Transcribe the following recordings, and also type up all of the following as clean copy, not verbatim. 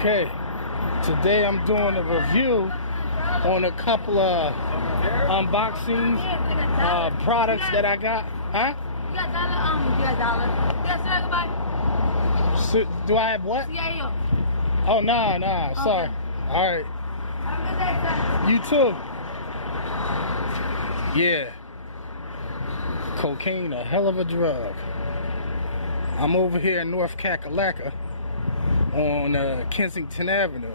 Okay, today I'm doing a review on a couple of unboxings, products that I got. Huh? You got dollar? You got dollar. You got sir, goodbye? So, do I have what? CIO. Oh, nah, sorry. Okay. All right. Have a good day, sir. You too. Yeah. Cocaine, a hell of a drug. I'm over here in North Kakalaka on Kensington Avenue.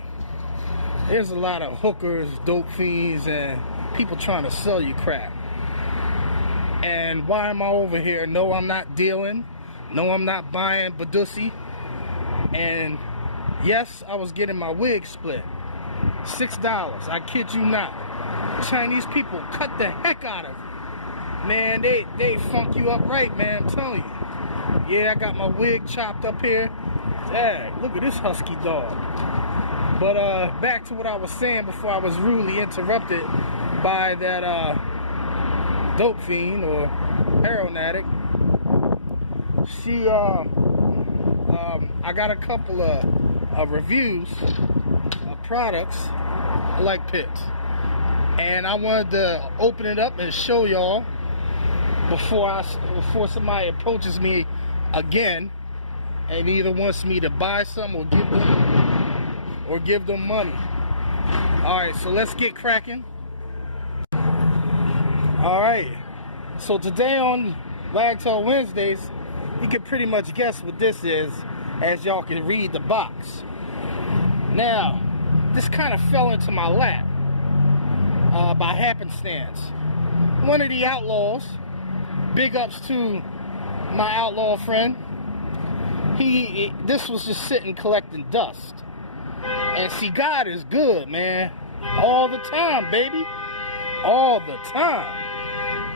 There's a lot of hookers, dope fiends, and people trying to sell you crap. And why am I over here? No, I'm not dealing. No, I'm not buying Badusi. And yes, I was getting my wig split. $6. I kid you not. Chinese people cut the heck out of it. Man, they funk you up right, man, I'm telling you. Yeah, I got my wig chopped up here. Dang, look at this husky dog. But back to what I was saying before I was rudely interrupted by that dope fiend or heroin addict. She I got a couple of reviews of products like pits, and I wanted to open it up and show y'all before somebody approaches me again and either wants me to buy some or give them money. Alright, so let's get cracking. Alright, so today on Wagtail Wednesdays, you can pretty much guess what this is as y'all can read the box. Now, this kind of fell into my lap by happenstance. One of the outlaws, big ups to my outlaw friend, this was just sitting collecting dust. And see, God is good, man. All the time, baby. All the time.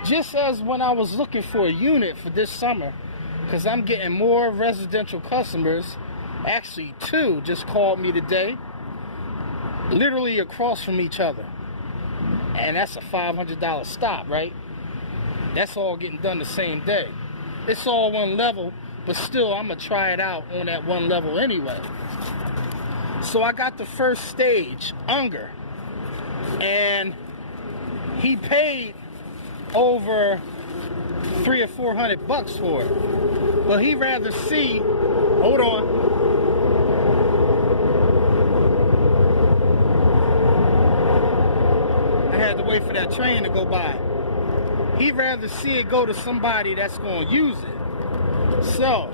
Just as when I was looking for a unit for this summer, because I'm getting more residential customers. Actually, two just called me today, literally across from each other. And that's a $500 stop, right? That's all getting done the same day. It's all one level, but still, I'm going to try it out on that one level anyway. So I got the first Stage Unger, and he paid over $300 or $400 for it. But he'd rather see, hold on. I had to wait for that train to go by. He'd rather see it go to somebody that's going to use it. So,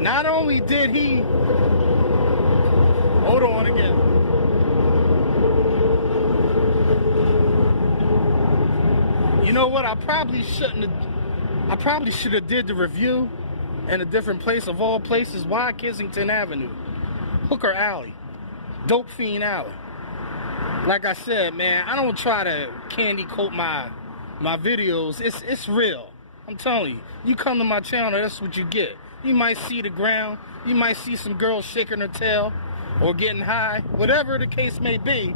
not only did he, hold on again. You know what? I probably should have did the review in a different place of all places. Why Kensington Avenue? Hooker Alley. Dope Fiend Alley. Like I said, man, I don't try to candy coat my videos. It's real. I'm telling you. You come to my channel, that's what you get. You might see the ground. You might see some girl shaking her tail or getting high. Whatever the case may be,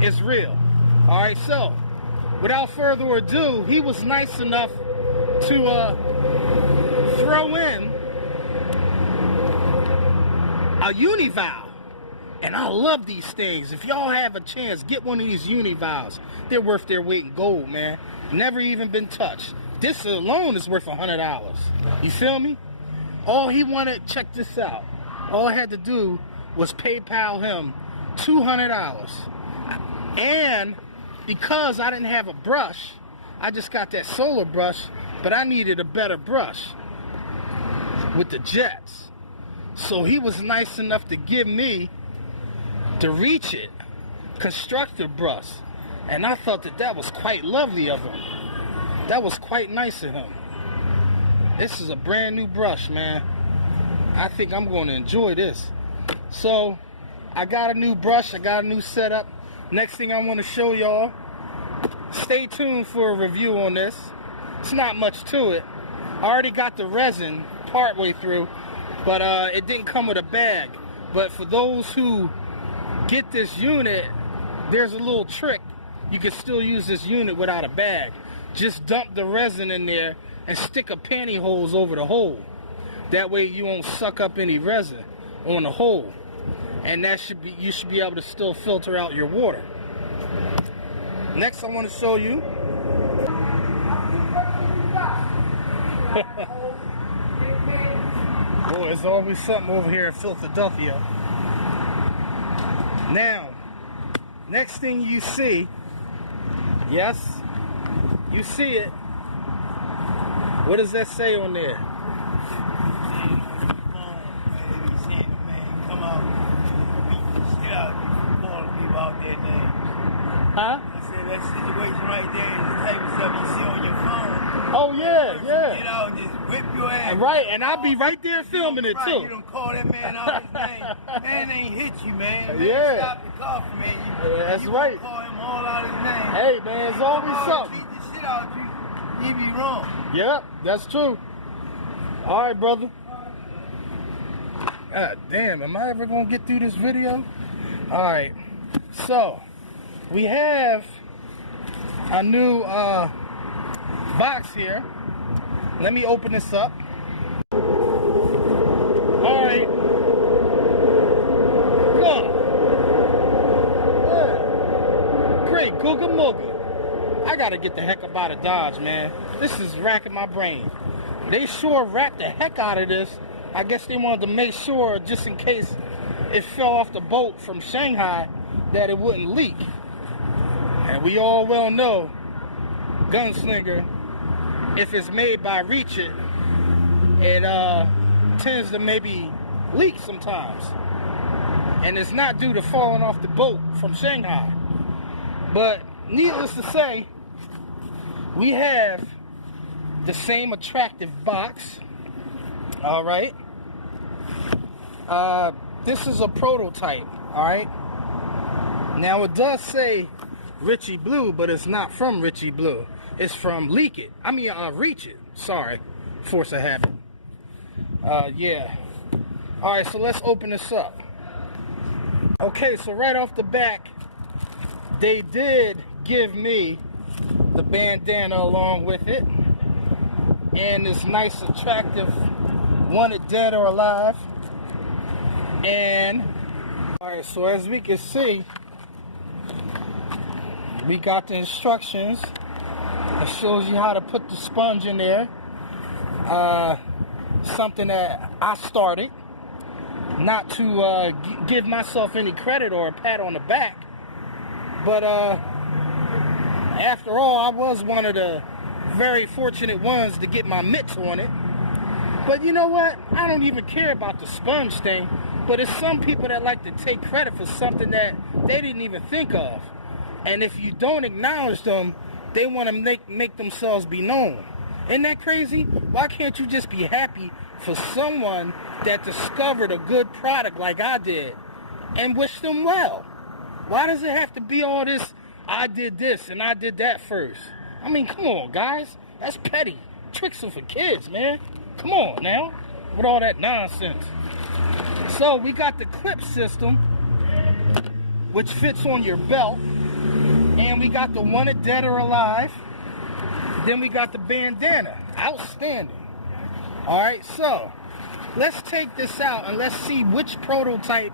it's real. Alright, so, without further ado, he was nice enough to throw in a Univow. And I love these things. If y'all have a chance, get one of these Univows. They're worth their weight in gold, man. Never even been touched. This alone is worth $100. You feel me? All he wanted, check this out. All I had to do was PayPal him $200. And because I didn't have a brush, I just got that solar brush, but I needed a better brush with the jets. So he was nice enough to give me the Reach It constructive brush. And I thought that was quite lovely of him. That was quite nice of him. This is a brand new brush, man. I think I'm going to enjoy this. So, I got a new brush. I got a new setup. Next thing I want to show y'all. Stay tuned for a review on this. It's not much to it. I already got the resin partway through, but it didn't come with a bag. But for those who get this unit, there's a little trick. You can still use this unit without a bag. Just dump the resin in there and stick a pantyhose over the hole. That way you won't suck up any resin on the hole. and you should be able to still filter out your water. Next, I want to show you. Oh, there's always something over here in Philadelphia. Now, next thing you see, yes, you see it. What does that say on there? Come out, beat the shit out of all the people out there, man. Huh? I said that situation right there is the type of stuff you see on your phone. Oh yeah, yeah. Get out and just whip your ass. And right, and I'll be right there filming it too. You don't call that man out his name. Man ain't hit you, man. Man Yeah. stop the car for man. That's you right. Call him all out his name. Hey man, it's always something. Beat the shit out of you. He be wrong. Yep, that's true. All right, brother. God damn, am I ever gonna get through this video? All right, so we have a new box here. Let me open this up. All right. Look. Yeah. Great, Googa Mooga. I gotta get the heck up out of Dodge, man. This is racking my brain. They sure racked the heck out of this. I guess they wanted to make sure, just in case it fell off the boat from Shanghai, that it wouldn't leak. And we all well know, Gunslinger, if it's made by Reach It, it tends to maybe leak sometimes. And it's not due to falling off the boat from Shanghai. But needless to say, we have the same attractive box. All right. This is a prototype. All right. Now it does say Richie Blue, but it's not from Richie Blue. It's from Reach It. Sorry, force of habit. Yeah. All right, so let's open this up. Okay, so right off the back, they did give me the bandana along with it, and this nice, attractive "Wanted Dead or Alive." And all right, so as we can see, we got the instructions. It shows you how to put the sponge in there. Something that I started, not to give myself any credit or a pat on the back, but after all, I was one of the very fortunate ones to get my mitts on it. But you know what? I don't even care about the sponge thing, but it's some people that like to take credit for something that they didn't even think of. And if you don't acknowledge them, they want to make themselves be known. Isn't that crazy? Why can't you just be happy for someone that discovered a good product like I did and wish them well? Why does it have to be all this, I did this and I did that first? I mean, come on, guys. That's petty. Tricks are for kids, man. Come on now, with all that nonsense. So we got the clip system, which fits on your belt. And we got the "Wanted Dead or Alive." Then we got the bandana. Outstanding. All right, so let's take this out and let's see which prototype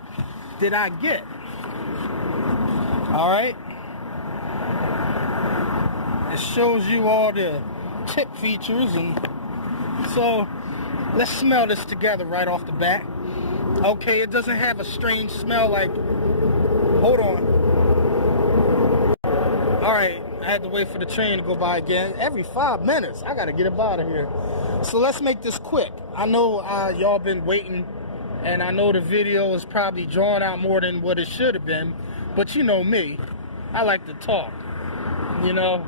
did I get. All right. It shows you all the tip features, and so let's smell this together right off the bat. Okay, it doesn't have a strange smell like, hold on. All right, I had to wait for the train to go by again. Every 5 minutes, I gotta get up out of here. So let's make this quick. I know y'all been waiting, and I know the video is probably drawn out more than what it should have been, but you know me, I like to talk, you know?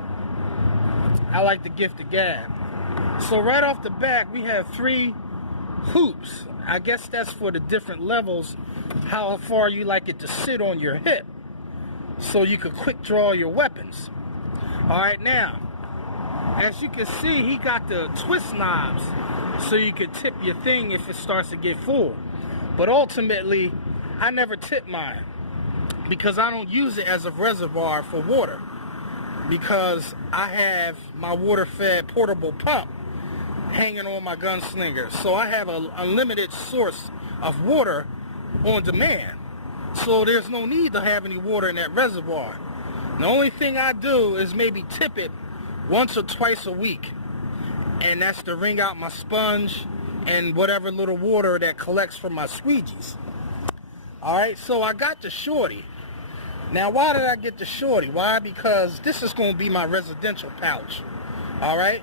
I like the gift of gab. So right off the back, we have 3 hoops. I guess that's for the different levels, how far you like it to sit on your hip, so you could quick draw your weapons. All right, now, as you can see, he got the twist knobs, so you could tip your thing if it starts to get full. But ultimately, I never tip mine, because I don't use it as a reservoir for water, because I have my water-fed portable pump hanging on my Gunslinger. So I have an unlimited source of water on demand. So there's no need to have any water in that reservoir. The only thing I do is maybe tip it once or twice a week. And that's to wring out my sponge and whatever little water that collects from my squeegees. Alright, so I got the shorty. Now, why did I get the shorty? Why? Because this is going to be my residential pouch. Alright?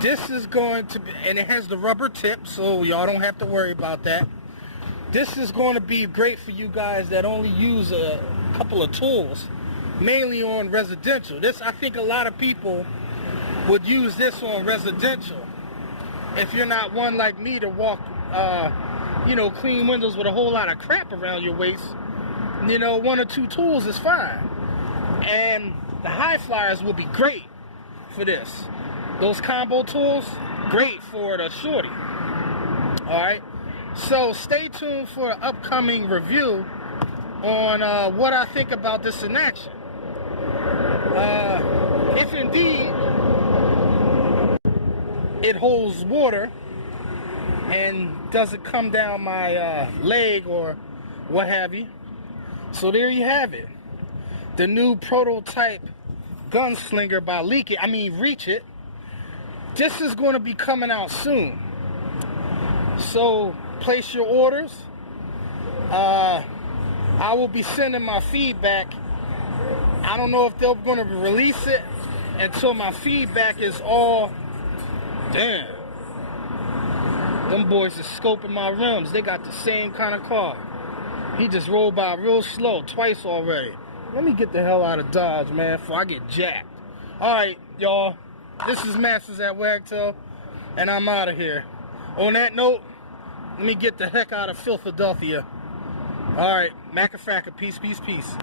This is going to be, and it has the rubber tip, so y'all don't have to worry about that. This is going to be great for you guys that only use a couple of tools, mainly on residential. This, I think a lot of people would use this on residential. If you're not one like me to walk, you know, clean windows with a whole lot of crap around your waist, you know, 1 or 2 tools is fine. And the high flyers will be great for this. Those combo tools, great for the shorty. Alright, so stay tuned for an upcoming review on what I think about this in action. If indeed it holds water and doesn't come down my leg or what have you. So there you have it. The new prototype Gunslinger by Reach It. This is going to be coming out soon. So place your orders. I will be sending my feedback. I don't know if they're going to release it until my feedback is all. Damn. Them boys are scoping my rims. They got the same kind of car. He just rolled by real slow twice already. Let me get the hell out of Dodge, man, before I get jacked. Alright, y'all. This is Masters at Wagtail, and I'm out of here. On that note, let me get the heck out of Philadelphia. Alright, Macafacka, peace, peace, peace.